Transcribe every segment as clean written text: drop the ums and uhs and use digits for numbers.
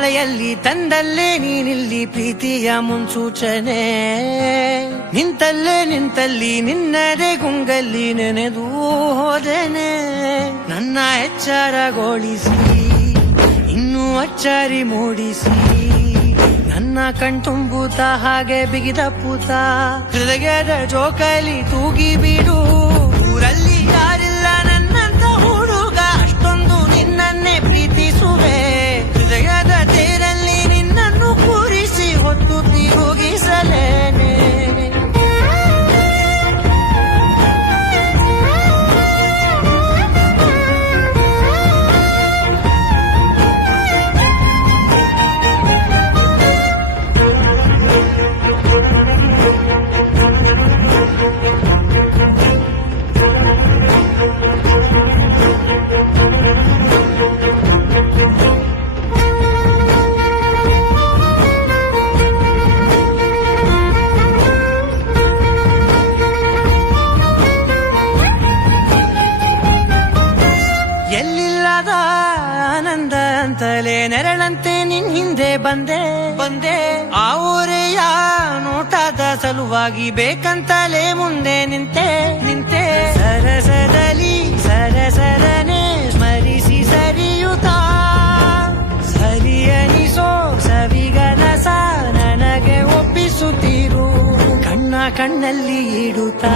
ಮಳೆಯಲ್ಲಿ ತಂದಲ್ಲೇ ನೀನಿಲ್ಲಿ ಪ್ರೀತಿಯ ಮುನ್ಸೂಚನೆ. ನಿಂತಲ್ಲಿ ನಿನ್ನದೇ ಗುಂಗಲ್ಲಿ ನೆನೆದು ಹೋದೆನೆ. ನನ್ನ ಎಚ್ಚರಗೊಳಿಸಿ ಇನ್ನೂ ಅಚ್ಚರಿ ಮೂಡಿಸಿ, ನನ್ನ ಕಣ್ತುಂಬುತ್ತ ಹಾಗೆ ಬಿಗಿದ ಪೂತ ಹೃದಯದ ಜೋಕಾಲಿ ತೂಗಿ ಬಿಡು. ಊರಲ್ಲಿ ಯಾರಿಲ್ಲ ನನ್ನಂತ ಹುಡುಗ, ಅಷ್ಟೊಂದು ನಿನ್ನನ್ನೇ ಪ್ರೀತಿಸುವೆ. ಹೃದಯದ ತೇರಲ್ಲಿ ನಿನ್ನನ್ನು ಕೂರಿಸಿ ಹೊತ್ತು ತಿರುಗಿಸಲೇನೆ. ಎಲ್ಲಿಲ್ಲದ ಆನಂದ ಅಂತಲೇ ನೆರಳಂತೆ ನಿನ್ ಹಿಂದೆ ಬಂದೆ. ಆ ಊರೆಯ ನೋಟದ ಸಲುವಾಗಿ ಬೇಕಂತಲೇ ಮುಂದೆ ನಿಂತೆ. ಸರಸರನೆ ಸ್ಮರಿಸಿ ಸರಿಯುತ್ತಾ, ಸರಿಯನಿಸೋ ಸವಿಗನಸ ನನಗೆ ಒಪ್ಪಿಸುತ್ತೀರು. ಕಣ್ಣಲ್ಲಿ ಇಡುತ್ತಾ,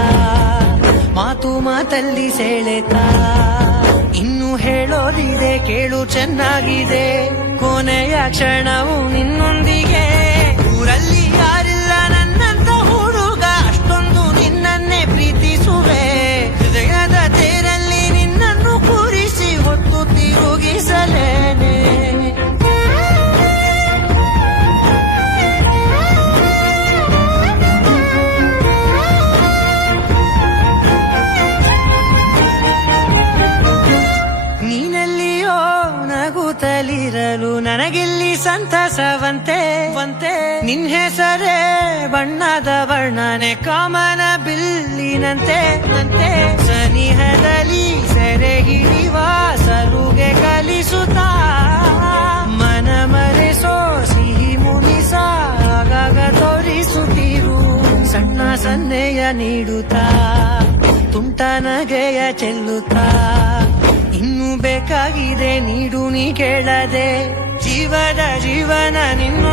ಮಾತಲ್ಲಿ ಸೆಳೆತಾ, ಇನ್ನು ಹೇಳೋದಿದೆ ಕೇಳು ಚೆನ್ನಾಗಿದೆ. ಕೊನೆಯ ಕ್ಷಣವು ನಿನ್ನೊಂದಿಗೆ. ಊರಲ್ಲಿ ಯಾರಿಲ್ಲ ನನ್ನಂತ ಹುಡುಗ, ಅಷ್ಟೊಂದು ನಿನ್ನನ್ನೇ ಪ್ರೀತಿಸುವೆ. ಹೃದಯದ ತೇರಲ್ಲಿ ನಿನ್ನನ್ನು ಕೂರಿಸಿ ಹೊತ್ತು ತಿರುಗಿಸಲೇನೆ. ನೀನೆಲ್ಲಿಯೋ ನಗುತ್ತಲಿರಲು ನನಗಿಲ್ಲಿ ಸಂತಸವಂತೆ. ನಿನ್ ಹೆಸರೇ ಬಣ್ಣದ ವರ್ಣನೆ ಕಾಮನ ಬಿಲ್ಲಿನಂತೆ. ಸನಿಹದಲ್ಲಿ ಸೆರೆ ಹಿಡಿಯುವ ಸರುಗೆ ಕಲಿಸುತ್ತಾ, ಮನ ಮರೆಸೋ ಸಿಹಿ ಮುನಿಸ ಆಗಾಗ ತೋರಿಸುತ್ತೀರು. ಸಣ್ಣ ಸನ್ನೆಯ ನೀಡುತ್ತಾ, ತುಂಟ ನಗೆಯ ಚೆಲ್ಲುತ್ತಾ, ಇನ್ನು ಬೇಕಾಗಿದೆ ನೀಡು ನೀ ಕೇಳದೆ. ಜೀವನ ನಿನ್ನು